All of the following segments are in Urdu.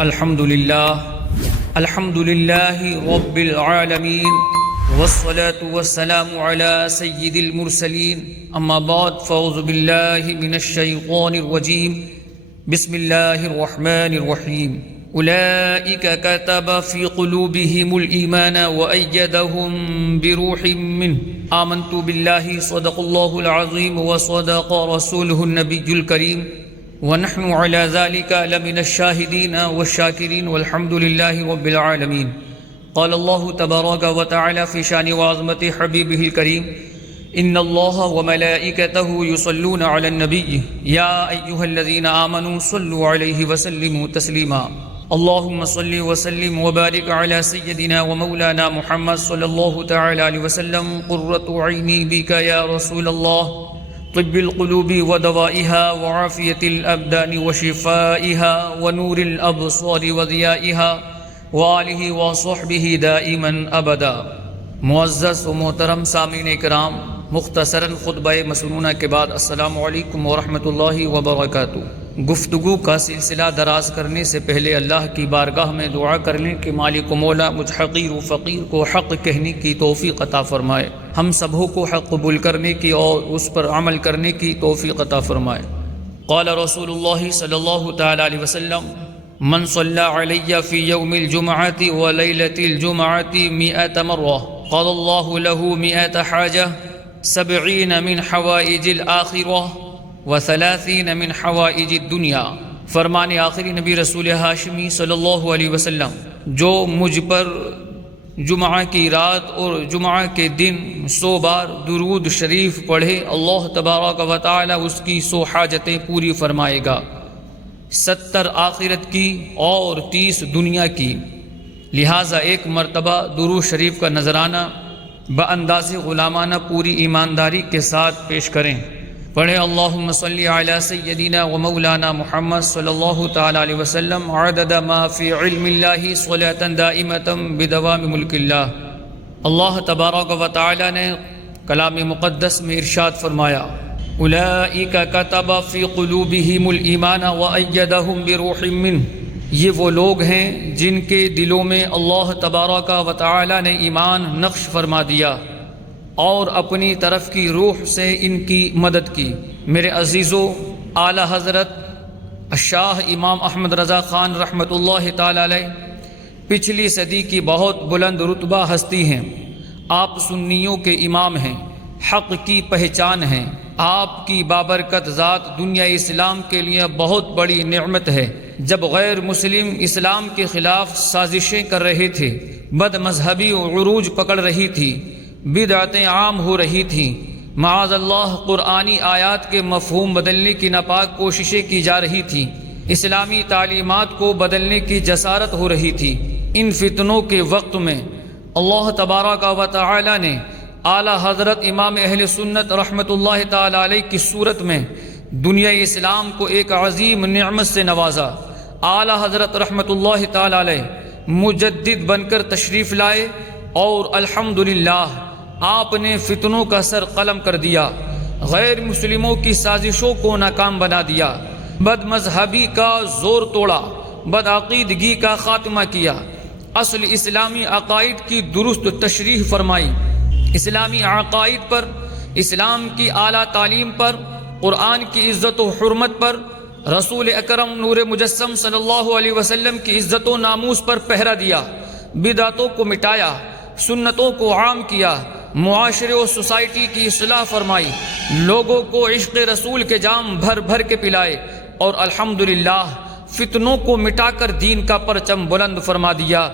الحمد لله رب العالمين والصلاة والسلام على سيد المرسلين أما بعد فأعوذ بالله من الشيطان الرجيم بسم الله الرحمن الرحيم أولئك كتب في قلوبهم الإيمان وأيدهم بروح منه آمنت بالله صدق الله العظيم وصدق رسوله النبي الكريم ونحن على ذلك لمن الشاهدين والشاكرين والحمد لله رب العالمين. قال الله تبارك وتعالى في شان وعظمة حبيبه الكريم إن الله وملائكته يصلون على النبي يا أيها الذين آمنوا صلوا عليه وسلموا تسليما. اللهم صل وسلم وبارك على سيدنا ومولانا محمد صلى الله تعالى عليه وسلم. قرة عيني بك يا رسول الله، طب القلوب ودوائها وعافية الأبدان وشفائها ونور الأبصار وضيائها وآلہ وصحبہ دائما ابدا. معزز و محترم سامعین کرام، مختصراً خطبہ مسنونہ کے بعد السلام علیکم ورحمۃ اللہ وبرکاتہ. گفتگو کا سلسلہ دراز کرنے سے پہلے اللہ کی بارگاہ میں دعا کر لیں کہ مالک و مولا مجھ حقیر و فقیر کو حق کہنے کی توفیق عطا فرمائے، ہم سبوں کو حق قبول کرنے کی اور اس پر عمل کرنے کی توفیق عطا فرمائے. قال رسول اللہ صلی اللہ تعالی علیہ وسلم من صلى علي في يوم الجمعة وليلة الجمعة 100 مرة قال الله له 100 حاجة 70 من حوائج الآخرة و30 من حوائج الدنیا. فرمان آخری نبی رسول ہاشمی صلی اللہ علیہ وسلم، جو مجھ پر جمعہ کی رات اور جمعہ کے دن 100 بار درود شریف پڑھے، اللہ تبارک و تعالی اس کی 100 حاجتیں پوری فرمائے گا، 70 آخرت کی اور 30 دنیا کی. لہٰذا ایک مرتبہ درود شریف کا نذرانہ بانداز غلامانہ پوری ایمانداری کے ساتھ پیش کریں. پڑھیں اللہم صلی علی سیدنا و مولانا محمد صلی اللہ تعالی علیہ وسلم عدد ما فی علم اللہ صلاة دائمتا بدوام ملک اللہ. اللہ تبارک و تعالی نے کلام مقدس میں ارشاد فرمایا اولئک کتب فی قلوبہم الایمان وایدہم بروح منہ. یہ وہ لوگ ہیں جن کے دلوں میں اللہ تبارک و تعالی نے ایمان نقش فرما دیا اور اپنی طرف کی روح سے ان کی مدد کی. میرے عزیزو، اعلیٰ حضرت الشاہ امام احمد رضا خان رحمۃ اللہ تعالی علیہ پچھلی صدی کی بہت بلند رتبہ ہستی ہیں. آپ سنیوں کے امام ہیں، حق کی پہچان ہیں. آپ کی بابرکت ذات دنیا اسلام کے لیے بہت بڑی نعمت ہے. جب غیر مسلم اسلام کے خلاف سازشیں کر رہے تھے، بد مذہبی عروج پکڑ رہی تھی، بدعتیں عام ہو رہی تھیں، معاذ اللہ قرآنی آیات کے مفہوم بدلنے کی ناپاک کوششیں کی جا رہی تھیں، اسلامی تعلیمات کو بدلنے کی جسارت ہو رہی تھی. ان فتنوں کے وقت میں اللہ تبارک و تعالی نے اعلیٰ حضرت امام اہل سنت رحمۃ اللہ تعالی علیہ کی صورت میں دنیا اسلام کو ایک عظیم نعمت سے نوازا. اعلیٰ حضرت رحمۃ اللہ تعالی علیہ مجدد بن کر تشریف لائے اور الحمدللہ آپ نے فتنوں کا سر قلم کر دیا، غیر مسلموں کی سازشوں کو ناکام بنا دیا، بد مذہبی کا زور توڑا، بد عقیدگی کا خاتمہ کیا، اصل اسلامی عقائد کی درست تشریح فرمائی. اسلامی عقائد پر، اسلام کی اعلیٰ تعلیم پر، قرآن کی عزت و حرمت پر، رسول اکرم نور مجسم صلی اللہ علیہ وسلم کی عزت و ناموس پر پہرا دیا، بدعتوں کو مٹایا، سنتوں کو عام کیا، معاشرے و سوسائٹی کی اصلاح فرمائی، لوگوں کو عشق رسول کے جام بھر بھر کے پلائے اور الحمدللہ فتنوں کو مٹا کر دین کا پرچم بلند فرما دیا.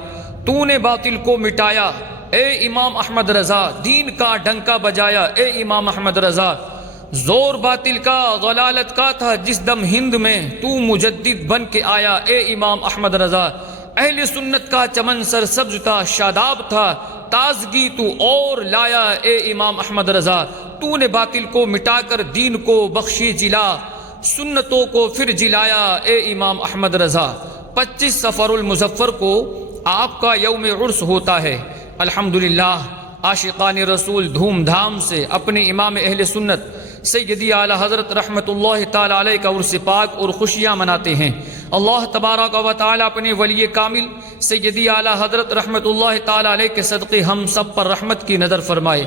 تو نے باطل کو مٹایا اے امام احمد رضا، دین کا ڈنکا بجایا اے امام احمد رضا. زور باطل کا، ضلالت کا تھا جس دم ہند میں، تو مجدد بن کے آیا اے امام احمد رضا. اہل سنت کا چمن سر سبز تھا، شاداب تھا، تازگی تو اور لایا اے امام احمد رضا. تو نے باطل کو مٹا کر دین کو بخشی جلا، سنتوں کو پھر جلایا اے امام احمد رضا. 25 صفر المظفر کو آپ کا یوم عرس ہوتا ہے. الحمدللہ عاشقان رسول دھوم دھام سے اپنے امام اہل سنت سیدی اعلیٰ حضرت رحمت اللہ تعالی علیہ کا عرس پاک اور خوشیاں مناتے ہیں. اللہ تبارک و تعالی اپنے ولی کامل سیدی اعلیٰ حضرت رحمت اللہ تعالی علیہ کے صدقے ہم سب پر رحمت کی نظر فرمائے،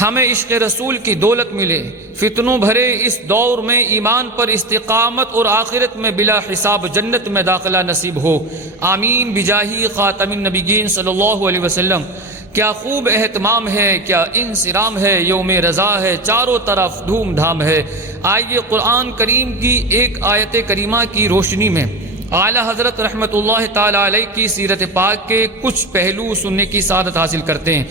ہمیں عشق رسول کی دولت ملے، فتنوں بھرے اس دور میں ایمان پر استقامت اور آخرت میں بلا حساب جنت میں داخلہ نصیب ہو، آمین بجاہی خاتم النبیین صلی اللہ علیہ وسلم۔ کیا خوب اہتمام ہے، کیا انصرام ہے، یوم رضا ہے، چاروں طرف دھوم دھام ہے۔ آئیے قرآن کریم کی ایک آیت کریمہ کی روشنی میں اعلیٰ حضرت رحمت اللہ تعالی علیہ کی سیرت پاک کے کچھ پہلو سننے کی سعادت حاصل کرتے ہیں۔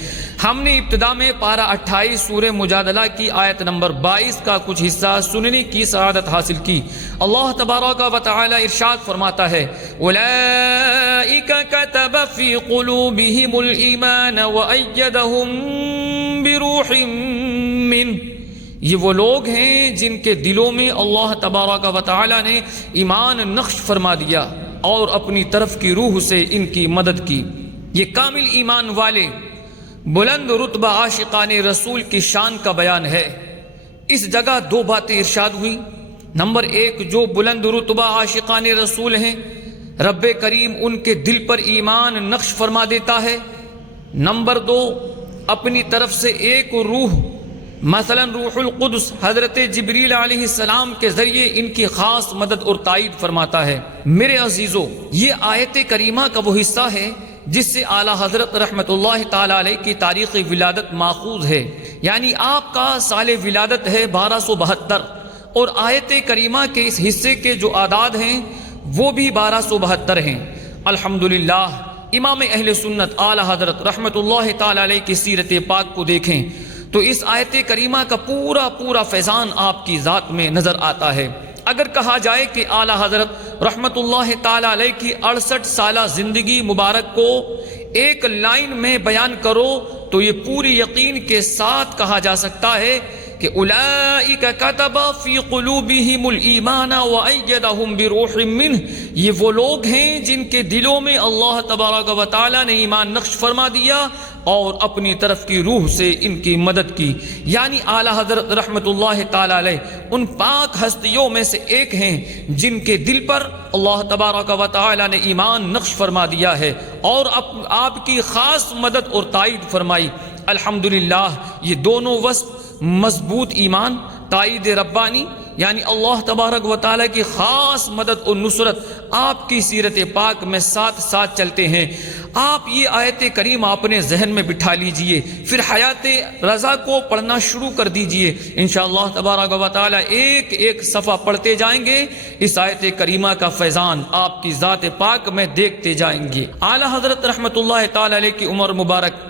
ہم نے ابتدا میں پارہ 28 سورہ مجادلہ کی آیت نمبر 22 کا کچھ حصہ سننے کی سعادت حاصل کی۔ اللہ تبارک و تعالی ارشاد فرماتا ہے اولئک کتب فی قلوبہم الایمان وأیدہم بروح منہ، یہ وہ لوگ ہیں جن کے دلوں میں اللہ تبارک و تعالی نے ایمان نقش فرما دیا اور اپنی طرف کی روح سے ان کی مدد کی۔ یہ کامل ایمان والے بلند رتبہ عاشقان رسول کی شان کا بیان ہے۔ اس جگہ دو باتیں ارشاد ہوئی۔ نمبر ایک، جو بلند رتبہ عاشقان رسول ہیں رب کریم ان کے دل پر ایمان نقش فرما دیتا ہے۔ نمبر دو، اپنی طرف سے ایک روح مثلا روح القدس حضرت جبریل علیہ السلام کے ذریعے ان کی خاص مدد اور تائید فرماتا ہے۔ میرے عزیزو، یہ آیت کریمہ کا وہ حصہ ہے جس سے اعلیٰ حضرت رحمت اللہ تعالی علیہ کی تاریخ ولادت ماخوذ ہے، یعنی آپ کا سال ولادت ہے 1272، اور آیت کریمہ کے اس حصے کے جو اعداد ہیں وہ بھی 1272 ہیں۔ الحمدللہ، امام اہل سنت اعلیٰ حضرت رحمت اللہ تعالی علیہ کی سیرت پاک کو دیکھیں تو اس آیت کریمہ کا پورا فیضان آپ کی ذات میں نظر آتا ہے۔ اگر کہا جائے کہ اعلیٰ حضرت رحمت اللہ تعالی علیہ کی 68 سالہ زندگی مبارک کو ایک لائن میں بیان کرو تو یہ پوری یقین کے ساتھ کہا جا سکتا ہے کہ اولئک کتب فی قلوبہم الایمان وأیدہم بروح منہ، یہ وہ لوگ ہیں جن کے دلوں میں اللہ تبارک و تعالی نے ایمان نقش فرما دیا اور اپنی طرف کی روح سے ان کی مدد کی۔ یعنی اعلیٰ حضرت رحمت اللہ تعالی علیہ ان پاک ہستیوں میں سے ایک ہیں جن کے دل پر اللہ تبارک و تعالی نے ایمان نقش فرما دیا ہے اور آپ کی خاص مدد اور تائید فرمائی۔ الحمدللہ، یہ دونوں وصف مضبوط ایمان، تائید ربانی یعنی اللہ تبارک و تعالی کی خاص مدد اور نصرت آپ کی سیرت پاک میں ساتھ ساتھ چلتے ہیں۔ آپ یہ آیت کریمہ اپنے ذہن میں بٹھا لیجئے، پھر حیات رضا کو پڑھنا شروع کر دیجئے، انشاءاللہ تبارک و تعالی ایک ایک صفحہ پڑھتے جائیں گے، اس آیت کریمہ کا فیضان آپ کی ذات پاک میں دیکھتے جائیں گے۔ اعلیٰ حضرت رحمت اللہ تعالی علیہ کی عمر مبارک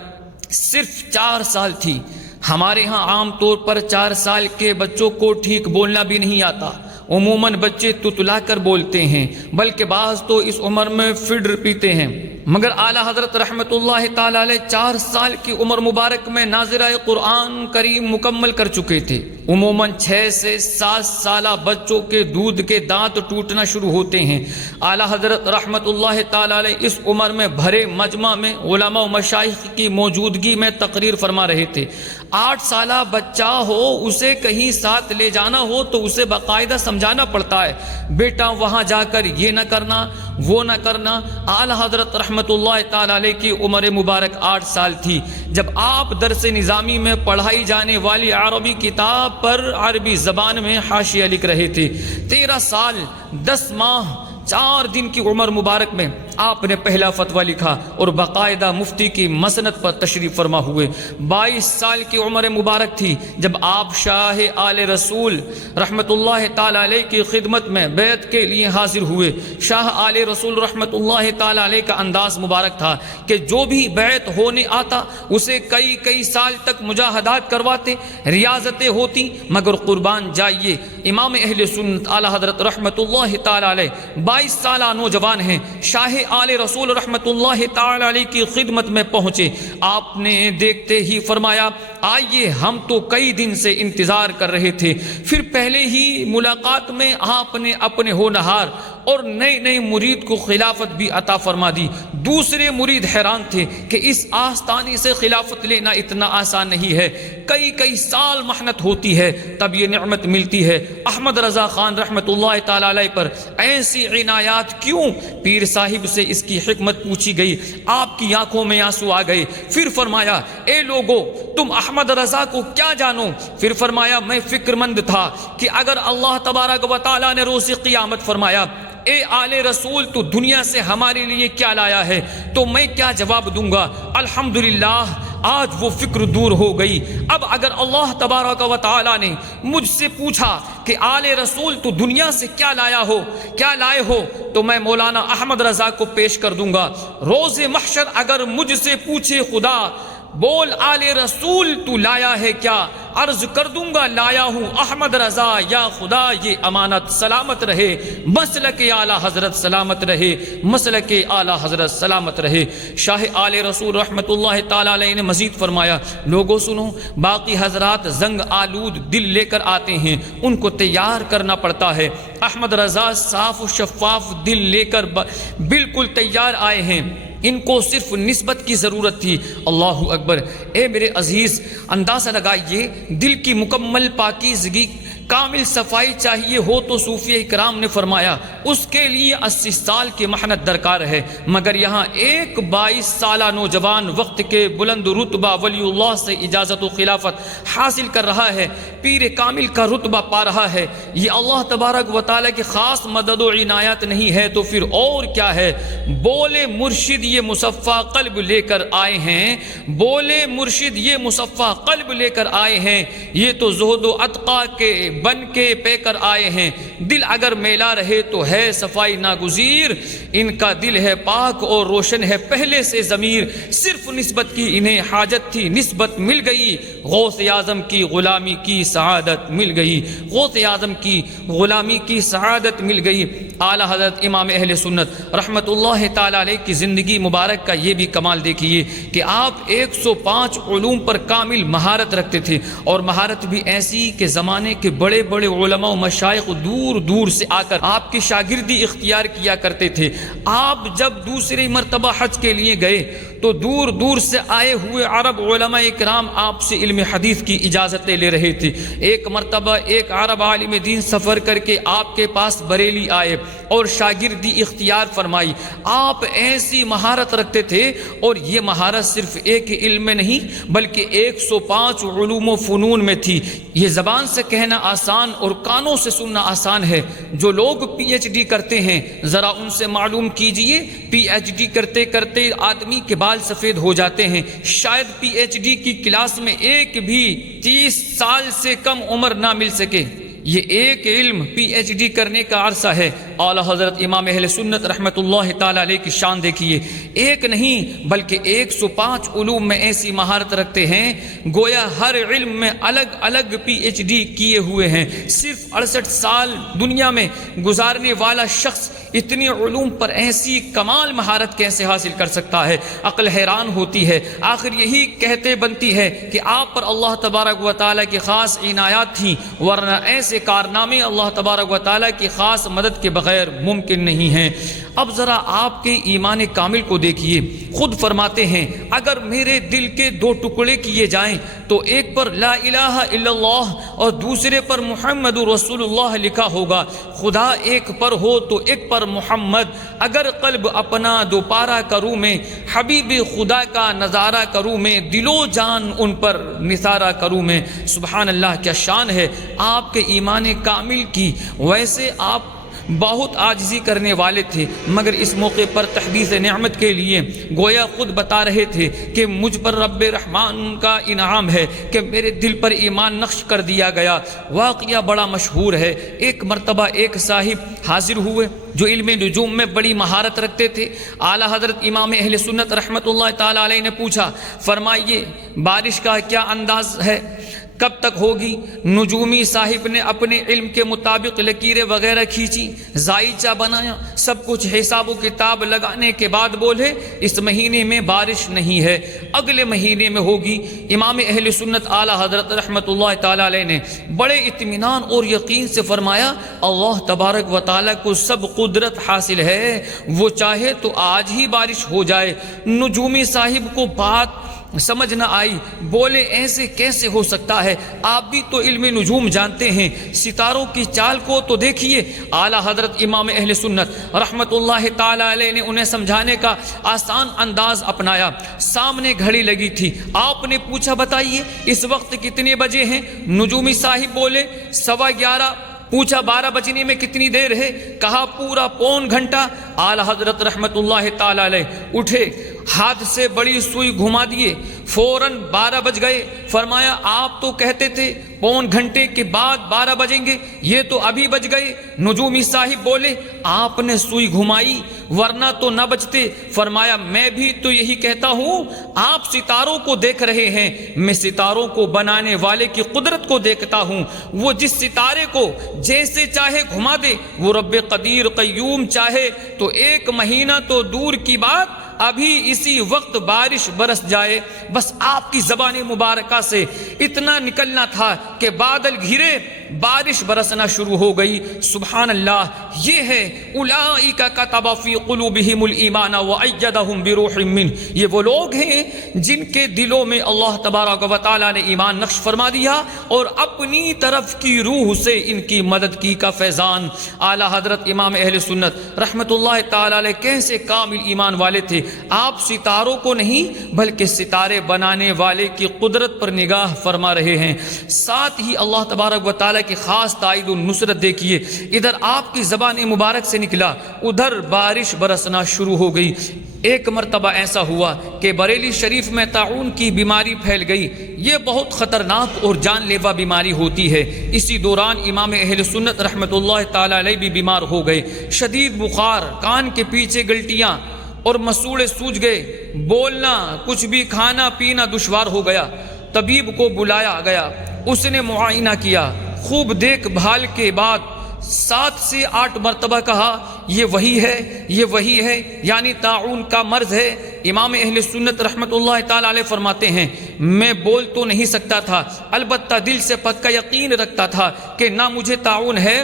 صرف 4 سال تھی۔ ہمارے ہاں عام طور پر 4 سال کے بچوں کو ٹھیک بولنا بھی نہیں آتا، عموماً بچے تتلا کر بولتے ہیں، بلکہ بعض تو اس عمر میں فڈر پیتے ہیں، مگر اعلیٰ حضرت رحمت اللہ تعالی علیہ 4 سال کی عمر مبارک میں ناظرہ قرآن کریم مکمل کر چکے تھے۔ عموماً 6 سے 7 سالہ بچوں کے دودھ کے دانت ٹوٹنا شروع ہوتے ہیں۔ اعلیٰ حضرت رحمت اللہ تعالی علیہ اس عمر میں بھرے مجمع میں علماء و مشائخ کی موجودگی میں تقریر فرما رہے تھے۔ 8 سالہ بچہ ہو، اسے کہیں ساتھ لے جانا ہو تو اسے باقاعدہ سمجھانا پڑتا ہے، بیٹا وہاں جا کر یہ نہ کرنا وہ نہ کرنا۔ اعلیٰ حضرت رحمت اللہ تعالی علیہ کی عمر مبارک 8 سال تھی جب آپ درس نظامی میں پڑھائی جانے والی عربی کتاب پر عربی زبان میں حاشیہ لکھ رہے تھے۔ 13 سال 10 ماہ 4 دن کی عمر مبارک میں آپ نے پہلا فتویٰ لکھا اور باقاعدہ مفتی کی مسند پر تشریف فرما ہوئے۔ 22 سال کی عمر مبارک تھی جب آپ شاہ آل رسول رحمت اللہ تعالی علیہ کی خدمت میں بیعت کے لیے حاضر ہوئے۔ شاہ آل رسول رحمت اللہ تعالی علیہ کا انداز مبارک تھا کہ جو بھی بیعت ہونے آتا اسے کئی سال تک مجاہدات کرواتے، ریاضتیں ہوتی، مگر قربان جائیے امام اہل سنت اعلیٰ حضرت رحمت اللہ تعالی علیہ 22 سالہ نوجوان ہیں، شاہ آل رسول رحمت اللہ تعالی علیہ کی خدمت میں پہنچے۔ آپ نے دیکھتے ہی فرمایا آئیے، ہم تو کئی دن سے انتظار کر رہے تھے۔ پھر پہلے ہی ملاقات میں آپ نے اپنے ہونہار اور نئے مرید کو خلافت بھی عطا فرما دی۔ دوسرے مرید حیران تھے کہ اس آستانے سے خلافت لینا اتنا آسان نہیں ہے، کئی سال محنت ہوتی ہے تب یہ نعمت ملتی ہے۔ احمد رضا خان رحمت اللہ تعالی علیہ پر ایسی عنایات کیوں؟ پیر صاحب سے اس کی حکمت پوچھی گئی، آپ کی آنکھوں میں آنسو آ گئے۔ پھر فرمایا اے لوگو، تم احمد رضا کو کیا جانو؟ پھر فرمایا میں فکر مند تھا کہ اگر اللہ تبارک و تعالی نے روز قیامت فرمایا اے آل رسول تو دنیا سے ہمارے لیے کیا لایا ہے تو میں کیا جواب دوں گا؟ الحمدللہ آج وہ فکر دور ہو گئی۔ اب اگر اللہ تبارک و تعالی نے مجھ سے پوچھا کہ آل رسول تو دنیا سے کیا لائے ہو تو میں مولانا احمد رضا کو پیش کر دوں گا۔ روز محشر اگر مجھ سے پوچھے خدا بول آل رسول تو لایا ہے کیا، عرض کر دوں گا لایا ہوں احمد رضا، یا خدا یہ امانت سلامت رہے، مسلک اعلیٰ حضرت سلامت رہے، مسلک اعلیٰ حضرت سلامت رہے۔ شاہ آل رسول رحمت اللہ تعالی علیہ نے مزید فرمایا لوگوں سنو، باقی حضرات زنگ آلود دل لے کر آتے ہیں، ان کو تیار کرنا پڑتا ہے۔ احمد رضا صاف و شفاف دل لے کر بالکل تیار آئے ہیں، ان کو صرف نسبت کی ضرورت تھی۔ اللہ اکبر۔ اے میرے عزیز، اندازہ لگائیے دل کی مکمل پاکیزگی، کامل صفائی چاہیے ہو تو صوفیہ کرام نے فرمایا اس کے لیے 80 سال کی محنت درکار ہے، مگر یہاں ایک 22 سالہ نوجوان وقت کے بلند رتبہ ولی اللہ سے اجازت و خلافت حاصل کر رہا ہے، پیر کامل کا رتبہ پا رہا ہے۔ یہ اللہ تبارک و تعالیٰ کی خاص مدد و عنایت نہیں ہے تو پھر اور کیا ہے؟ بولے مرشد یہ مصفہ قلب لے کر آئے ہیں، بولے مرشد یہ مصفہ قلب لے کر آئے ہیں، یہ تو زہد و اتقا کے بن کے پے کر آئے ہیں۔ دل اگر میلا رہے تو ہے صفائی ناگزیر، ان کا دل ہے پاک اور روشن ہے پہلے سے ضمیر، صرف نسبت کی انہیں حاجت تھی، نسبت مل گئی، غوث اعظم کی غلامی کی سعادت مل گئی، غوث اعظم کی غلامی کی سعادت مل گئی۔ اعلیٰ حضرت امام اہل سنت رحمت اللہ تعالی علیہ کی زندگی مبارک کا یہ بھی کمال دیکھیے کہ آپ 105 علوم پر کامل مہارت رکھتے تھے، اور مہارت بھی ایسی کہ زمانے کے بڑے علماء و مشائخ دور دور سے آ کر آپ کی شاگردی اختیار کیا کرتے تھے۔ آپ جب دوسری مرتبہ حج کے لیے گئے تو دور دور سے آئے ہوئے عرب علماء کرام آپ سے علم حدیث کی اجازتیں لے رہے تھے۔ ایک مرتبہ ایک عرب عالم دین سفر کر کے آپ کے پاس بریلی آئے اور شاگردی اختیار فرمائی۔ آپ ایسی مہارت رکھتے تھے، اور یہ مہارت صرف ایک علم میں نہیں بلکہ 105 علوم و فنون میں تھی۔ یہ زبان سے کہنا آسان اور کانوں سے سننا آسان ہے۔ جو لوگ پی ایچ ڈی کرتے ہیں ذرا ان سے معلوم کیجئے، پی ایچ ڈی کرتے کرتے آدمی کے بال سفید ہو جاتے ہیں۔ شاید پی ایچ ڈی کی کلاس میں ایک بھی 30 سال سے کم عمر نہ مل سکے۔ یہ ایک علم پی ایچ ڈی کرنے کا عرصہ ہے۔ اعلیٰ حضرت امام اہل سنت رحمت اللہ تعالی علیہ کی شان دیکھیے، ایک نہیں بلکہ 105 علوم میں ایسی مہارت رکھتے ہیں گویا ہر علم میں الگ الگ پی ایچ ڈی کیے ہوئے ہیں۔ صرف 68 سال دنیا میں گزارنے والا شخص اتنی علوم پر ایسی کمال مہارت کیسے حاصل کر سکتا ہے؟ عقل حیران ہوتی ہے۔ آخر یہی کہتے بنتی ہے کہ آپ پر اللہ تبارک و تعالیٰ کی خاص عنایات تھیں، ورنہ ایسے کارنامے اللہ تبارک و تعالیٰ کی خاص مدد کے بغیر ممکن نہیں ہیں۔ اب ذرا آپ کے ایمان کامل کو دیکھیے، خود فرماتے ہیں اگر میرے دل کے 2 ٹکڑے کیے جائیں تو ایک پر لا الہ الا اللہ اور دوسرے پر محمد رسول اللہ لکھا ہوگا۔ خدا ایک پر ہو تو ایک پر محمد، اگر قلب اپنا دوپارہ کروں میں، حبیب خدا کا نظارہ کروں میں، دل و جان ان پر نثارہ کروں میں۔ سبحان اللہ، کیا شان ہے آپ کے ایمان کامل کی۔ ویسے آپ بہت عاجزی کرنے والے تھے، مگر اس موقع پر تحدیث نعمت کے لیے گویا خود بتا رہے تھے کہ مجھ پر رب رحمان کا انعام ہے کہ میرے دل پر ایمان نقش کر دیا گیا۔ واقعہ بڑا مشہور ہے۔ ایک مرتبہ ایک صاحب حاضر ہوئے جو علم نجوم میں بڑی مہارت رکھتے تھے۔ اعلیٰ حضرت امام اہل سنت رحمت اللہ تعالی علیہ نے پوچھا، فرمائیے بارش کا کیا انداز ہے؟ کب تک ہوگی؟ نجومی صاحب نے اپنے علم کے مطابق لکیریں وغیرہ کھینچی، زائچہ بنایا، سب کچھ حساب و کتاب لگانے کے بعد بولے اس مہینے میں بارش نہیں ہے، اگلے مہینے میں ہوگی۔ امام اہل سنت اعلیٰ حضرت رحمۃ اللہ تعالیٰ علیہ نے بڑے اطمینان اور یقین سے فرمایا اللہ تبارک و تعالیٰ کو سب قدرت حاصل ہے، وہ چاہے تو آج ہی بارش ہو جائے۔ نجومی صاحب کو بات سمجھ نہ آئی، بولے ایسے کیسے ہو سکتا ہے؟ آپ بھی تو علم نجوم جانتے ہیں، ستاروں کی چال کو تو دیکھیے۔ اعلیٰ حضرت امام اہل سنت رحمت اللہ تعالی علیہ نے انہیں سمجھانے کا آسان انداز اپنایا۔ سامنے گھڑی لگی تھی، آپ نے پوچھا بتائیے اس وقت کتنے بجے ہیں؟ نجومی صاحب بولے 11:15۔ پوچھا 12 بجنے میں کتنی دیر ہے؟ کہا پورا پون گھنٹہ۔ اعلیٰ حضرت رحمت اللہ تعالی علیہ اٹھے، ہاتھ سے بڑی سوئی گھما دیے، فوراً 12 بج گئے۔ فرمایا آپ تو کہتے تھے پون گھنٹے کے بعد 12 بجیں گے، یہ تو ابھی بج گئے۔ نجومی صاحب بولے آپ نے سوئی گھمائی ورنہ تو نہ بجتے۔ فرمایا میں بھی تو یہی کہتا ہوں، آپ ستاروں کو دیکھ رہے ہیں، میں ستاروں کو بنانے والے کی قدرت کو دیکھتا ہوں۔ وہ جس ستارے کو جیسے چاہے گھما دے، وہ رب قدیر قیوم چاہے تو 1 مہینہ تو دور کی بات ابھی اسی وقت بارش برس جائے۔ بس آپ کی زبان مبارکہ سے اتنا نکلنا تھا کہ بادل گھرے، بارش برسنا شروع ہو گئی۔ سبحان اللہ، یہ ہے اولئک کتب فی قلوبہم الایمان وایدہم بروح منہ۔ یہ وہ لوگ ہیں جن کے دلوں میں اللہ تبارک و تعالی نے ایمان نقش فرما دیا اور اپنی طرف کی روح سے ان کی مدد کی کا فیضان۔ اعلیٰ حضرت امام اہل سنت رحمت اللہ تعالی علیہ کیسے کامل ایمان والے تھے۔ آپ ستاروں کو نہیں بلکہ ستارے بنانے والے کی قدرت پر نگاہ فرما رہے ہیں۔ ساتھ ہی اللہ تبارک و تعالیٰ کی خاص تائید و نصرت دیکھیے، ادھر آپ کی زبان مبارک سے نکلا، ادھر بارش برسنا شروع ہو گئی۔ ایک مرتبہ ایسا ہوا کہ بریلی شریف میں طاعون کی بیماری پھیل گئی۔ یہ بہت خطرناک اور جان لیوا بیماری ہوتی ہے۔ اسی دوران امام اہل سنت رحمت اللہ تعالی علیہ بھی بیمار ہو گئے۔ شدید بخار، کان کے پیچھے گلٹیاں اور مسوڑے سوج گئے، بولنا کچھ بھی کھانا پینا دشوار ہو گیا۔ طبیب کو بلایا گیا، اس نے معائنہ کیا، خوب دیکھ بھال کے بعد 7 سے 8 مرتبہ کہا یہ وہی ہے، یہ وہی ہے، یعنی طاعون کا مرض ہے۔ امام اہل سنت رحمت اللہ تعالی علیہ فرماتے ہیں میں بول تو نہیں سکتا تھا، البتہ دل سے پکا یقین رکھتا تھا کہ نہ مجھے طاعون ہے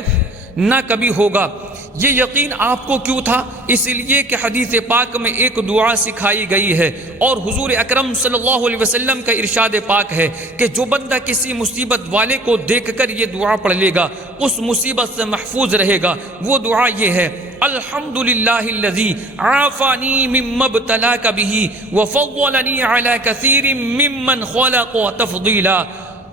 نہ کبھی ہوگا۔ یہ یقین آپ کو کیوں تھا؟ اس لیے کہ حدیث پاک میں ایک دعا سکھائی گئی ہے اور حضور اکرم صلی اللہ علیہ وسلم کا ارشاد پاک ہے کہ جو بندہ کسی مصیبت والے کو دیکھ کر یہ دعا پڑھ لے گا اس مصیبت سے محفوظ رہے گا۔ وہ دعا یہ ہے الحمدللہ الذی عافانی مما ابتلاک بہ وفضلنی علی کثیر ممن خلق تفضیلا،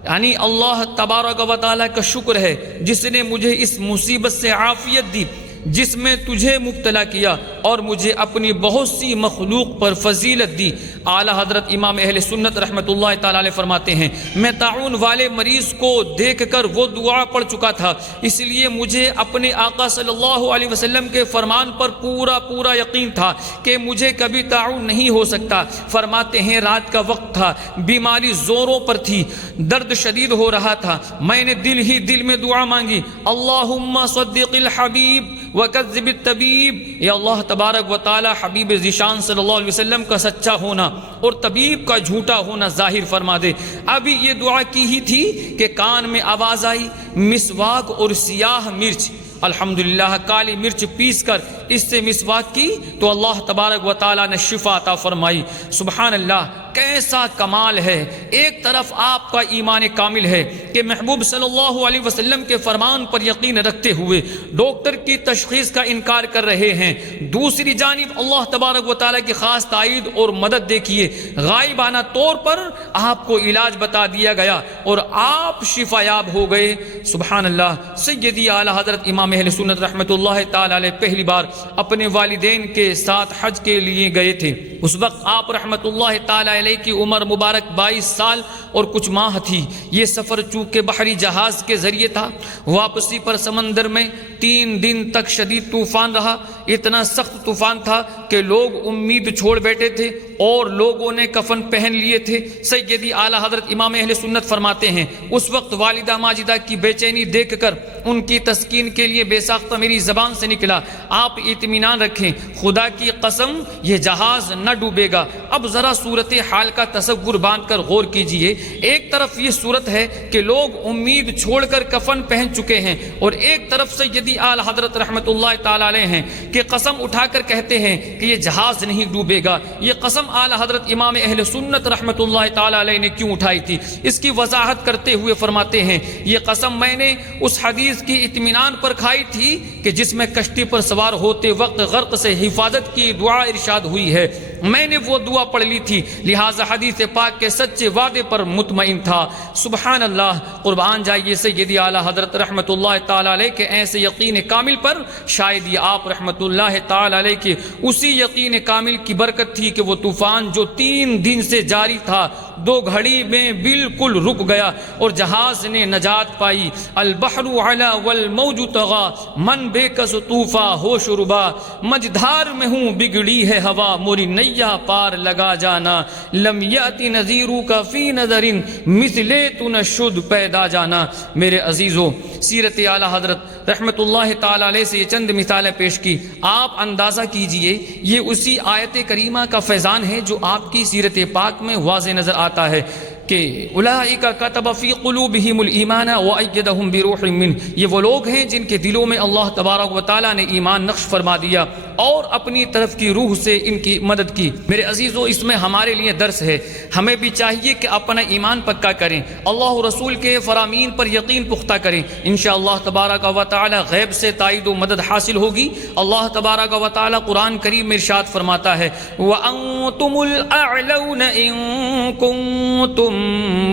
یعنی اللہ تبارک و تعالیٰ کا شکر ہے جس نے مجھے اس مصیبت سے عافیت دی جس میں تجھے مبتلا کیا اور مجھے اپنی بہت سی مخلوق پر فضیلت دی۔ اعلیٰ حضرت امام اہل سنت رحمت اللہ تعالی علیہ فرماتے ہیں میں طاعون والے مریض کو دیکھ کر وہ دعا پڑھ چکا تھا، اس لیے مجھے اپنے آقا صلی اللہ علیہ وسلم کے فرمان پر پورا یقین تھا کہ مجھے کبھی طاعون نہیں ہو سکتا۔ فرماتے ہیں رات کا وقت تھا، بیماری زوروں پر تھی، درد شدید ہو رہا تھا، میں نے دل ہی دل میں دعا مانگی اللہم صدق الحبیب وکذب الطبیب، یا اللہ تبارک و تعالی حبیب ذیشان صلی اللہ علیہ وسلم کا سچا ہونا اور طبیب کا جھوٹا ہونا ظاہر فرما دے۔ ابھی یہ دعا کی ہی تھی کہ کان میں آواز آئی مسواک اور سیاہ مرچ، الحمدللہ کالی مرچ پیس کر اس سے مسواک کی تو اللہ تبارک و تعالی نے شفا عطا فرمائی۔ سبحان اللہ، کیسا کمال ہے! ایک طرف آپ کا ایمان کامل ہے کہ محبوب صلی اللہ علیہ وسلم کے فرمان پر یقین رکھتے ہوئے ڈاکٹر کی تشخیص کا انکار کر رہے ہیں، دوسری جانب اللہ تبارک و تعالیٰ کی خاص تائید اور مدد دیکھیے، غائبانہ طور پر آپ کو علاج بتا دیا گیا اور آپ شفا یاب ہو گئے۔ سبحان اللہ۔ سیدی اعلیٰ حضرت امام اہل سنت رحمت اللہ تعالی علیہ پہلی بار اپنے والدین کے ساتھ حج کے لیے گئے تھے۔ اس وقت آپ رحمت اللہ تعالی علیہ کی عمر مبارک 22 سال اور کچھ ماہ تھی۔ یہ سفر چونکہ بحری جہاز کے ذریعے تھا، واپسی پر سمندر میں 3 دن تک شدید طوفان رہا۔ اتنا سخت طوفان تھا کہ لوگ امید چھوڑ بیٹھے تھے اور لوگوں نے کفن پہن لیے تھے۔ سیدی اعلیٰ حضرت امام اہل سنت فرماتے ہیں، اس وقت والدہ ماجدہ کی بے چینی دیکھ کر ان کی تسکین کے لیے بے ساختہ میری زبان سے نکلا، آپ اطمینان رکھیں، خدا کی قسم یہ جہاز نہ ڈوبے گا۔ اب ذرا صورت حال کا تصور باندھ کر غور کیجئے۔ ایک طرف یہ صورت ہے کہ لوگ امید چھوڑ کر کفن پہن چکے ہیں، اور ایک طرف سیدی اعلیٰ حضرت رحمت اللہ تعالی علیہ ہیں کہ قسم اٹھا کر کہتے ہیں کہ یہ جہاز نہیں ڈوبے گا۔ یہ قسم اعلیٰ حضرت امام اہل سنت رحمت اللہ تعالی علیہ نے کیوں اٹھائی تھی، اس کی وضاحت کرتے ہوئے فرماتے ہیں، یہ قسم میں نے اس حدیث کی اطمینان پر کھائی تھی کہ جس میں کشتی پر سوار ہوتے وقت غرق سے حفاظت کی دعا ارشاد ہوئی ہے، میں نے وہ دعا پڑھ لی تھی، لہٰذا حدیث پاک کے سچے وعدے پر مطمئن تھا۔ سبحان اللہ، قربان جائیے سیدی اعلیٰ حضرت رحمت اللہ تعالی علیہ کے ایسے یقین کامل پر۔ شاید یہ آپ رحمت اللہ تعالی علیہ کے اسی یقین کامل کی برکت تھی کہ وہ طوفان جو 3 دن سے جاری تھا 2 گھڑی میں بالکل رک گیا اور جہاز نے نجات پائی۔ البحر علا والموج طغا، من بے کس طوفا ہو شربا، مجدھار میں ہوں بگڑی ہے ہوا، موری نیا پار لگا جانا، لم یاتی نذیرو کا فی نظر مثلے تو نشد پیدا جانا۔ میرے عزیزو، سیرت اعلیٰ حضرت رحمت اللہ تعالی علیہ سے یہ چند مثالیں پیش کی۔ آپ اندازہ کیجئے یہ اسی آیت کریمہ کا فیضان ہے جو آپ کی سیرت پاک میں واضح نظر آتا ہے کہ اولئک کتب فی قلوبہم الایمان وایدہم بروح منہ، یہ وہ لوگ ہیں جن کے دلوں میں اللہ تبارک و تعالیٰ نے ایمان نقش فرما دیا اور اپنی طرف کی روح سے ان کی مدد کی۔ میرے عزیزو، اس میں ہمارے لیے درس ہے، ہمیں بھی چاہیے کہ اپنا ایمان پکا کریں، اللہ رسول کے فرامین پر یقین پختہ کریں، انشاءاللہ تبارک و تعالی غیب سے تائید و مدد حاصل ہوگی۔ اللہ تبارک و تعالی قرآن کریم میں ارشاد فرماتا ہے، وَأَنْتُمُ الْأَعْلَوْنَ إِن كُنتُم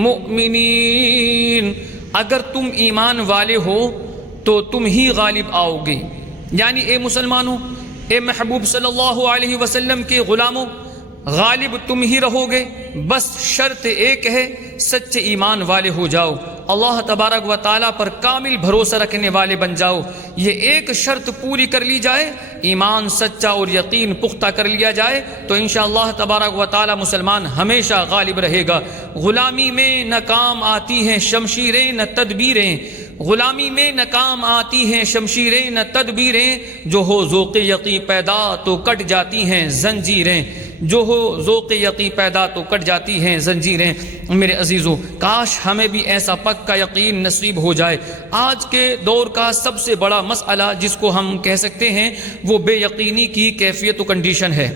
مؤمنین، اگر تم ایمان والے ہو تو تم ہی غالب آؤ گے، یعنی اے مسلمانوں، اے محبوب صلی اللہ علیہ وسلم کے غلاموں، غالب تم ہی رہو گے، بس شرط ایک ہے، سچے ایمان والے ہو جاؤ، اللہ تبارک و تعالیٰ پر کامل بھروسہ رکھنے والے بن جاؤ۔ یہ ایک شرط پوری کر لی جائے، ایمان سچا اور یقین پختہ کر لیا جائے تو انشاءاللہ تبارک و تعالیٰ مسلمان ہمیشہ غالب رہے گا۔ غلامی میں نہ کام آتی ہیں شمشیریں نہ تدبیریں، غلامی میں نہ کام آتی ہیں شمشیریں نہ تدبیریں، جو ہو ذوق یقین پیدا تو کٹ جاتی ہیں زنجیریں، جو ہو ذوق یقین پیدا تو کٹ جاتی ہیں زنجیریں۔ میرے عزیزو، کاش ہمیں بھی ایسا پکا یقین نصیب ہو جائے۔ آج کے دور کا سب سے بڑا مسئلہ جس کو ہم کہہ سکتے ہیں وہ بے یقینی کی کیفیت و کنڈیشن ہے۔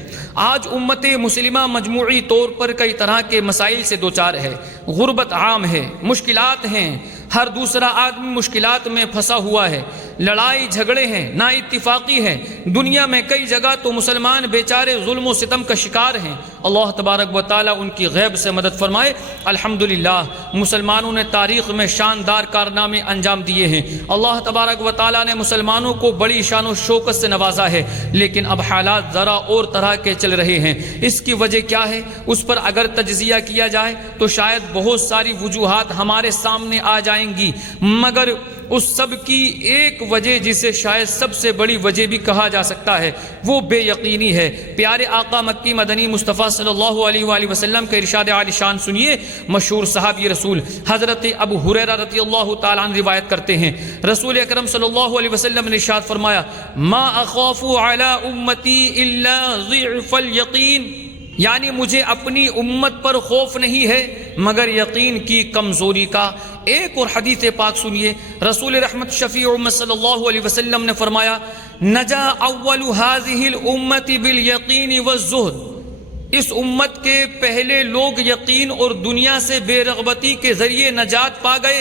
آج امت مسلمہ مجموعی طور پر کئی طرح کے مسائل سے دوچار ہے، غربت عام ہے، مشکلات ہیں، ہر دوسرا آدمی مشکلات میں پھنسا ہوا ہے، لڑائی جھگڑے ہیں، نا اتفاقی ہے، دنیا میں کئی جگہ تو مسلمان بیچارے ظلم و ستم کا شکار ہیں۔ اللہ تبارک و تعالیٰ ان کی غیب سے مدد فرمائے۔ الحمدللہ مسلمانوں نے تاریخ میں شاندار کارنامے انجام دیے ہیں، اللہ تبارک و تعالیٰ نے مسلمانوں کو بڑی شان و شوکت سے نوازا ہے، لیکن اب حالات ذرا اور طرح کے چل رہے ہیں۔ اس کی وجہ کیا ہے؟ اس پر اگر تجزیہ کیا جائے تو شاید بہت ساری وجوہات ہمارے سامنے آ جائیں گی، مگر اس سب کی ایک وجہ جسے شاید سب سے بڑی وجہ بھی کہا جا سکتا ہے وہ بے یقینی ہے۔ پیارے آقا مکی مدنی مصطفیٰ صلی اللہ علیہ وآلہ وسلم کا ارشاد عالی شان سنیے۔ مشہور صحابی رسول حضرت ابو ہریرہ رضی اللہ تعالیٰ عنہ روایت کرتے ہیں، رسول اکرم صلی اللہ علیہ وسلم نے ارشاد فرمایا، ما اخاف علی امتی الا ضعف الیقین، یعنی مجھے اپنی امت پر خوف نہیں ہے مگر یقین کی کمزوری کا۔ ایک اور حدیث پاک سنیے، رسول رحمت شفیع امت صلی اللہ علیہ وسلم نے فرمایا، نجا اول هذه الامت بالیقین والزہد، اس امت کے پہلے لوگ یقین اور دنیا سے بے رغبتی کے ذریعے نجات پا گئے،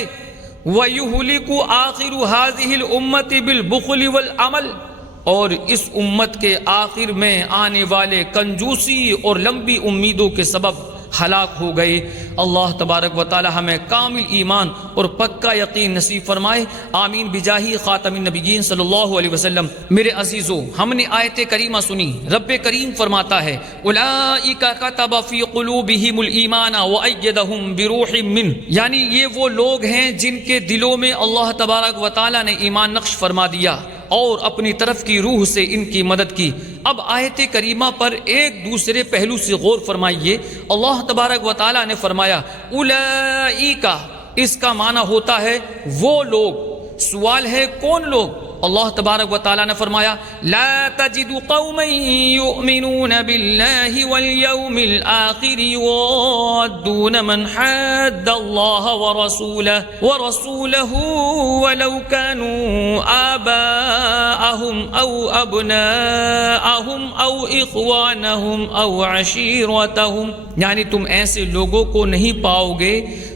وَيُهْلِكُ آخِرُ هَذِهِ الْأُمَّةِ بِالْبُخْلِ وَالْعَمَلِ، اور اس امت کے آخر میں آنے والے کنجوسی اور لمبی امیدوں کے سبب ہلاک ہو گئے۔ اللہ تبارک و تعالی ہمیں کامل ایمان اور پکا یقین نصیب فرمائے، آمین بجاہ خاتم النبیین صلی اللہ علیہ وسلم۔ میرے عزیزو، ہم نے آیت کریمہ سنی، رب کریم فرماتا ہے اولئک کتب فی قلوبہم الایمان وایدہم بروح منہ، یعنی یہ وہ لوگ ہیں جن کے دلوں میں اللہ تبارک و تعالی نے ایمان نقش فرما دیا اور اپنی طرف کی روح سے ان کی مدد کی۔ اب آیت کریمہ پر ایک دوسرے پہلو سے غور فرمائیے۔ اللہ تبارک و تعالی نے فرمایا اولئک، اس کا معنی ہوتا ہے وہ لوگ۔ سوال ہے کون لوگ؟ اللہ تبارک و تعالی نے فرمایا لا تجد قوما يؤمنون بالله واليوم الآخر يوادون من حاد الله ورسوله ولو كانوا آباءهم أو أبناءهم أو إخوانهم أو عشيرتهم، یعنی تم ایسے لوگوں کو نہیں پاؤ گے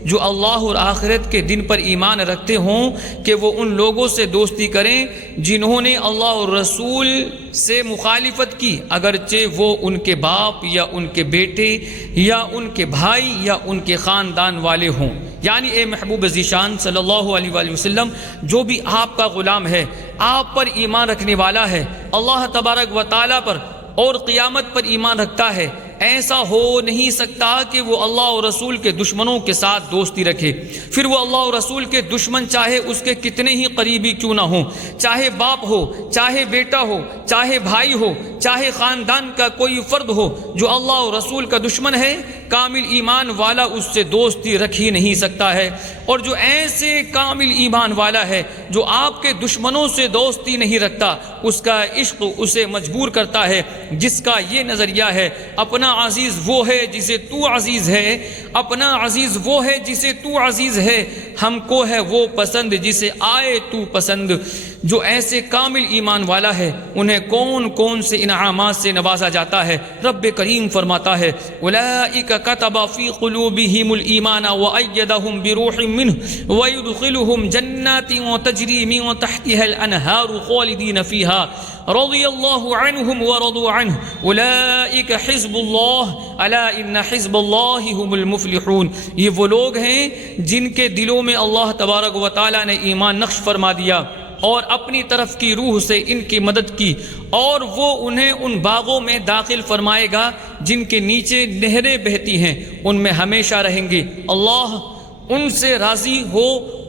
جو اللہ اور آخرت کے دن پر ایمان رکھتے ہوں کہ وہ ان لوگوں سے دوستی کریں جنہوں نے اللہ اور رسول سے مخالفت کی، اگرچہ وہ ان کے باپ یا ان کے بیٹے یا ان کے بھائی یا ان کے خاندان والے ہوں۔ یعنی اے محبوب ذیشان صلی اللہ علیہ وآلہ وسلم، جو بھی آپ کا غلام ہے، آپ پر ایمان رکھنے والا ہے، اللہ تبارک و تعالیٰ پر اور قیامت پر ایمان رکھتا ہے، ایسا ہو نہیں سکتا کہ وہ اللہ اور رسول کے دشمنوں کے ساتھ دوستی رکھے۔ پھر وہ اللہ اور رسول کے دشمن چاہے اس کے کتنے ہی قریبی کیوں نہ ہوں، چاہے باپ ہو، چاہے بیٹا ہو، چاہے بھائی ہو، چاہے خاندان کا کوئی فرد ہو، جو اللہ اور رسول کا دشمن ہے، کامل ایمان والا اس سے دوستی رکھ ہی نہیں سکتا ہے۔ اور جو ایسے کامل ایمان والا ہے جو آپ کے دشمنوں سے دوستی نہیں رکھتا، اس کا عشق اسے مجبور کرتا ہے، جس کا یہ نظریہ ہے اپنا عزیز وہ ہے جسے تو عزیز ہے، اپنا عزیز وہ ہے جسے تو عزیز ہے، ہم کو ہے وہ پسند جسے آئے تو پسند۔ جو ایسے کامل ایمان والا ہے انہیں کون کون سے انعامات سے نوازا جاتا ہے؟ رب کریم فرماتا ہے اولئک کتب فی قلوبہم الایمان وایدہم بروح منہ ویدخلہم جنات تجری من تحتها الانہار خالدین فیہا رضی اللہ عنہم ورضوا عنہ اولئک حزب اللہ الا ان حزب اللہ هم المفلحون۔ یہ وہ لوگ ہیں جن کے دلوں میں اللہ تبارک و تعالی نے ایمان نقش فرما دیا اور اپنی طرف کی روح سے ان کی مدد کی، اور وہ انہیں ان باغوں میں داخل فرمائے گا جن کے نیچے نہریں بہتی ہیں، ان میں ہمیشہ رہیں گے۔ اللہ ان سے راضی ہو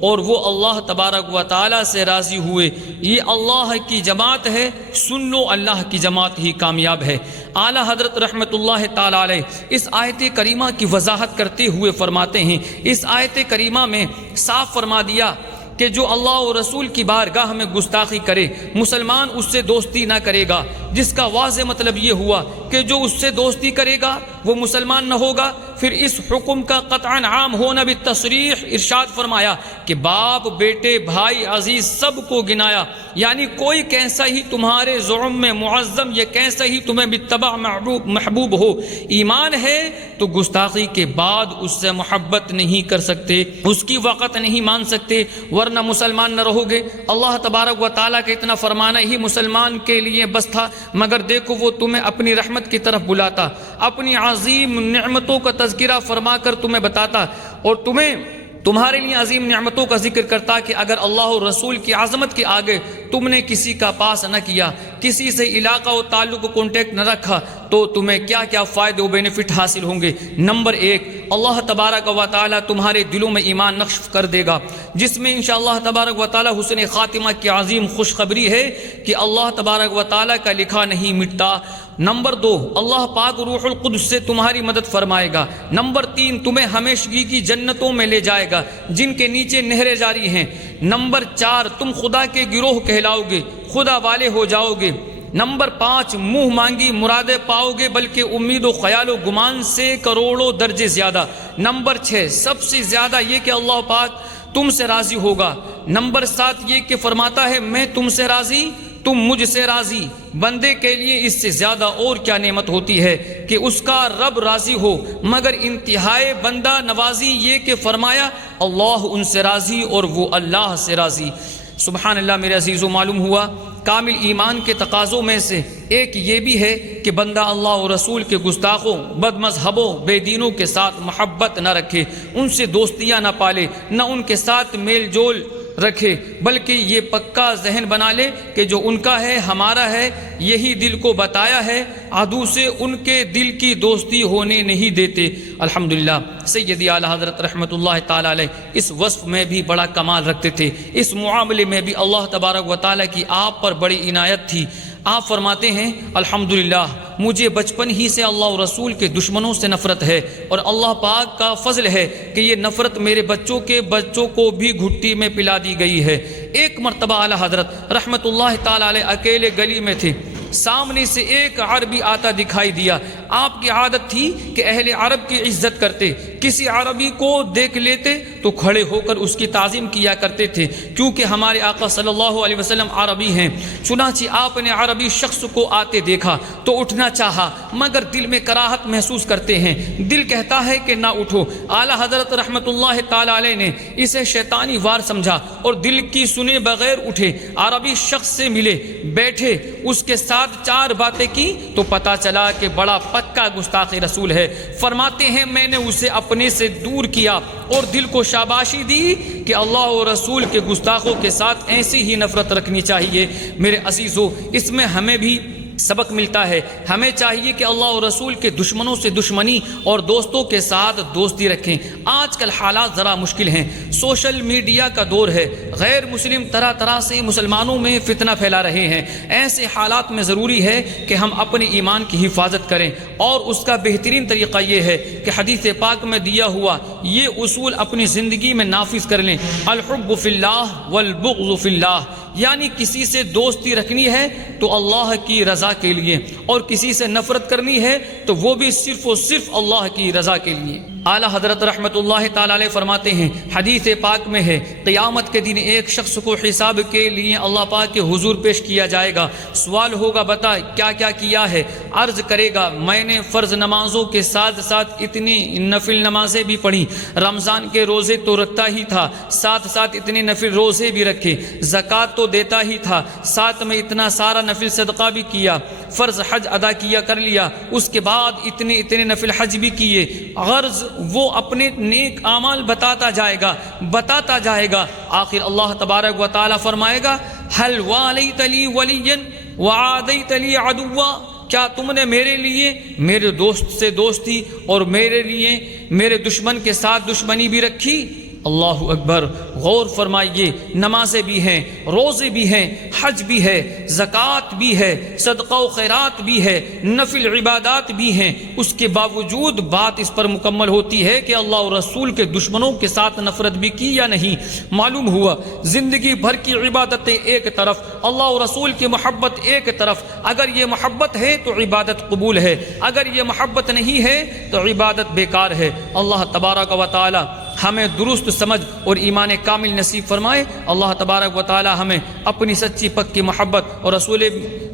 اور وہ اللہ تبارک و تعالی سے راضی ہوئے۔ یہ اللہ کی جماعت ہے، سن لو اللہ کی جماعت ہی کامیاب ہے۔ اعلیٰ حضرت رحمت اللہ تعالی علیہ اس آیت کریمہ کی وضاحت کرتے ہوئے فرماتے ہیں، اس آیت کریمہ میں صاف فرما دیا کہ جو اللہ و رسول کی بارگاہ میں گستاخی کرے، مسلمان اس سے دوستی نہ کرے گا، جس کا واضح مطلب یہ ہوا کہ جو اس سے دوستی کرے گا وہ مسلمان نہ ہوگا۔ پھر اس حکم کا قطعاً عام ہونا بالتصریح ارشاد فرمایا کہ باپ، بیٹے، بھائی، عزیز سب کو گنایا، یعنی کوئی کیسا ہی تمہارے زعم میں معظم، یہ کیسا ہی تمہیں باتباع محبوب ہو، ایمان ہے تو گستاخی کے بعد اس سے محبت نہیں کر سکتے، اس کی وقت نہیں مان سکتے، ورنہ مسلمان نہ رہو گے۔ اللہ تبارک و تعالیٰ کا اتنا فرمانا ہی مسلمان کے لیے بس تھا، مگر دیکھو وہ تمہیں اپنی رحمت کی طرف بلاتا، اپنی عظیم نعمتوں کا تذکرہ فرما کر تمہیں بتاتا، اور تمہارے لیے عظیم نعمتوں کا ذکر کرتا کہ اگر اللہ اور رسول کی عظمت کے آگے تم نے کسی کا پاس نہ کیا، کسی سے علاقہ و تعلق و کانٹیکٹ نہ رکھا، تو تمہیں کیا کیا فائدے و بینیفٹ حاصل ہوں گے۔ نمبر 1، اللہ تبارک و تعالیٰ تمہارے دلوں میں ایمان نقش کر دے گا، جس میں انشاءاللہ تبارک و تعالیٰ حسن خاتمہ کی عظیم خوشخبری ہے کہ اللہ تبارک و تعالیٰ کا لکھا نہیں مٹتا۔ نمبر 2، اللہ پاک روح القدس سے تمہاری مدد فرمائے گا۔ نمبر 3، تمہیں ہمیشگی کی جنتوں میں لے جائے گا جن کے نیچے نہریں جاری ہیں۔ نمبر 4، تم خدا کے گروہ کہلاؤ گے، خدا والے ہو جاؤ گے۔ نمبر 5، منہ مانگی مرادیں پاؤ گے، بلکہ امید و خیال و گمان سے کروڑوں درجے زیادہ۔ نمبر 6، سب سے زیادہ یہ کہ اللہ پاک تم سے راضی ہوگا۔ نمبر 7، یہ کہ فرماتا ہے میں تم سے راضی، تم مجھ سے راضی۔ بندے کے لیے اس سے زیادہ اور کیا نعمت ہوتی ہے کہ اس کا رب راضی ہو، مگر انتہائی بندہ نوازی یہ کہ فرمایا اللہ ان سے راضی اور وہ اللہ سے راضی۔ سبحان اللہ میرے عزیزو، معلوم ہوا کامل ایمان کے تقاضوں میں سے ایک یہ بھی ہے کہ بندہ اللہ اور رسول کے گستاخوں، بد مذہبوں، بے دینوں کے ساتھ محبت نہ رکھے، ان سے دوستیاں نہ پالے، نہ ان کے ساتھ میل جول رکھے، بلکہ یہ پکا ذہن بنا لے کہ جو ان کا ہے ہمارا ہے، یہی دل کو بتایا ہے، عدو سے ان کے دل کی دوستی ہونے نہیں دیتے۔ الحمدللہ سیدی اعلیٰ حضرت رحمۃ اللہ تعالی علیہ اس وصف میں بھی بڑا کمال رکھتے تھے، اس معاملے میں بھی اللہ تبارک و تعالیٰ کی آپ پر بڑی عنایت تھی۔ آپ فرماتے ہیں الحمدللہ مجھے بچپن ہی سے اللہ اور رسول کے دشمنوں سے نفرت ہے، اور اللہ پاک کا فضل ہے کہ یہ نفرت میرے بچوں کو بھی گھٹی میں پلا دی گئی ہے۔ ایک مرتبہ اعلیٰ حضرت رحمت اللہ تعالی علیہ اکیلے گلی میں تھے، سامنے سے ایک عربی آتا دکھائی دیا۔ آپ کی عادت تھی کہ اہل عرب کی عزت کرتے، کسی عربی کو دیکھ لیتے تو کھڑے ہو کر اس کی تعظیم کیا کرتے تھے، کیونکہ ہمارے آقا صلی اللہ علیہ وسلم عربی ہیں۔ چنانچہ آپ نے عربی شخص کو آتے دیکھا تو اٹھنا چاہا، مگر دل میں کراہت محسوس کرتے ہیں، دل کہتا ہے کہ نہ اٹھو۔ اعلیٰ حضرت رحمت اللہ تعالی علیہ نے اسے شیطانی وار سمجھا اور دل کی سنے بغیر اٹھے، عربی شخص سے ملے، بیٹھے، اس کے ساتھ 4 باتیں کی تو پتا چلا کہ بڑا پکا گستاخ رسول ہے۔ فرماتے ہیں میں نے اسے اپنے سے دور کیا اور دل کو شاباشی دی کہ اللہ اور رسول کے گستاخوں کے ساتھ ایسی ہی نفرت رکھنی چاہیے۔ میرے عزیزو، اس میں ہمیں بھی سبق ملتا ہے، ہمیں چاہیے کہ اللہ اور رسول کے دشمنوں سے دشمنی اور دوستوں کے ساتھ دوستی رکھیں۔ آج کل حالات ذرا مشکل ہیں، سوشل میڈیا کا دور ہے، غیر مسلم طرح طرح سے مسلمانوں میں فتنہ پھیلا رہے ہیں۔ ایسے حالات میں ضروری ہے کہ ہم اپنے ایمان کی حفاظت کریں، اور اس کا بہترین طریقہ یہ ہے کہ حدیث پاک میں دیا ہوا یہ اصول اپنی زندگی میں نافذ کر لیں۔ الحب فی اللہ والبغض فی اللہ، یعنی کسی سے دوستی رکھنی ہے تو اللہ کی رضا کے لیے، اور کسی سے نفرت کرنی ہے تو وہ بھی صرف و صرف اللہ کی رضا کے لیے۔ اعلیٰ حضرت رحمت اللہ تعالی علیہ فرماتے ہیں، حدیث پاک میں ہے قیامت کے دن ایک شخص کو حساب کے لیے اللہ پاک کے حضور پیش کیا جائے گا، سوال ہوگا بتا کیا کیا کیا ہے، عرض کرے گا میں نے فرض نمازوں کے ساتھ ساتھ اتنی نفل نمازیں بھی پڑھی، رمضان کے روزے تو رکھتا ہی تھا، ساتھ ساتھ اتنے نفل روزے بھی رکھے، زکوٰۃ تو دیتا ہی تھا، ساتھ میں اتنا سارا نفل صدقہ بھی کیا، فرض حج ادا کیا کر لیا، اس کے بعد اتنے نفل حج بھی کیے۔ غرض وہ اپنے نیک اعمال بتاتا جائے گا، آخر اللہ تبارک و تعالی فرمائے گا هل والیت لی ولیا وعادیت لی عدوا، کیا تم نے میرے لیے میرے دوست سے دوستی اور میرے لیے میرے دشمن کے ساتھ دشمنی بھی رکھی؟ اللہ اکبر، غور فرمائیے، نمازیں بھی ہیں، روزے بھی ہیں، حج بھی ہے، زکوٰۃ بھی ہے، صدقہ و خیرات بھی ہے، نفل عبادات بھی ہیں، اس کے باوجود بات اس پر مکمل ہوتی ہے کہ اللہ اور رسول کے دشمنوں کے ساتھ نفرت بھی کی یا نہیں۔ معلوم ہوا زندگی بھر کی عبادتیں ایک طرف، اللہ اور رسول کی محبت ایک طرف، اگر یہ محبت ہے تو عبادت قبول ہے، اگر یہ محبت نہیں ہے تو عبادت بیکار ہے۔ اللہ تبارک و تعالی ہمیں درست سمجھ اور ایمان کامل نصیب فرمائے۔ اللہ تبارک و تعالی ہمیں اپنی سچی پکی محبت اور رسول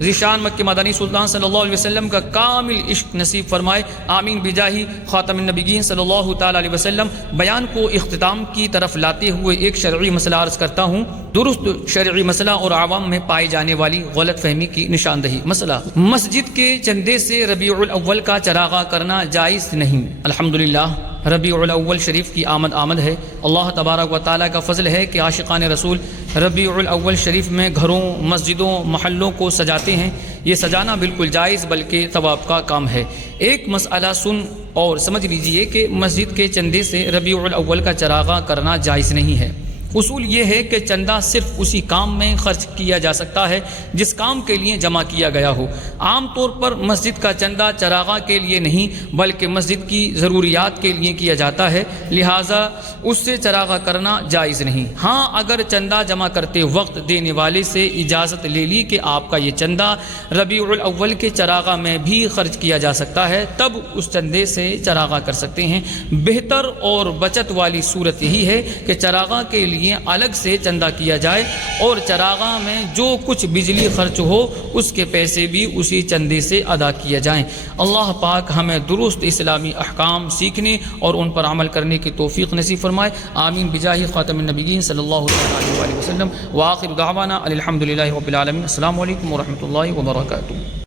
ذیشان مکی مدنی سلطان صلی اللہ علیہ وسلم کا کامل عشق نصیب فرمائے، آمین بجاہ خاتم النبیین صلی اللہ تعالی علیہ وسلم۔ بیان کو اختتام کی طرف لاتے ہوئے ایک شرعی مسئلہ عرض کرتا ہوں، درست شرعی مسئلہ اور عوام میں پائی جانے والی غلط فہمی کی نشاندہی۔ مسئلہ، مسجد کے چندے سے ربیع الاول کا چراغاں کرنا جائز نہیں۔ الحمدللہ ربیع الاول شریف کی آمد ہے، اللہ تبارک و تعالیٰ کا فضل ہے کہ عاشقان رسول ربیع الاول شریف میں گھروں، مسجدوں، محلوں کو سجاتے ہیں۔ یہ سجانا بالکل جائز بلکہ ثواب کا کام ہے۔ ایک مسئلہ سن اور سمجھ لیجئے کہ مسجد کے چندے سے ربیع الاول کا چراغاں کرنا جائز نہیں ہے۔ اصول یہ ہے کہ چندہ صرف اسی کام میں خرچ کیا جا سکتا ہے جس کام کے لیے جمع کیا گیا ہو۔ عام طور پر مسجد کا چندہ چراغاں کے لیے نہیں بلکہ مسجد کی ضروریات کے لیے کیا جاتا ہے، لہٰذا اس سے چراغاں کرنا جائز نہیں۔ ہاں اگر چندہ جمع کرتے وقت دینے والے سے اجازت لے لی کہ آپ کا یہ چندہ ربیع الاول کے چراغاں میں بھی خرچ کیا جا سکتا ہے، تب اس چندے سے چراغاں کر سکتے ہیں۔ بہتر اور بچت والی صورت یہی ہے کہ چراغاں کے لیے لیے الگ سے چندہ کیا جائے، اور چراغاں میں جو کچھ بجلی خرچ ہو اس کے پیسے بھی اسی چندے سے ادا کیے جائیں۔ اللہ پاک ہمیں درست اسلامی احکام سیکھنے اور ان پر عمل کرنے کی توفیق نصیب فرمائے، آمین بجاہ خاتم النبیین صلی اللہ علیہ وسلم، وآخر دعوانا الحمد للہ رب العالمین۔ السلام علیکم ورحمۃ اللہ وبرکاتہ۔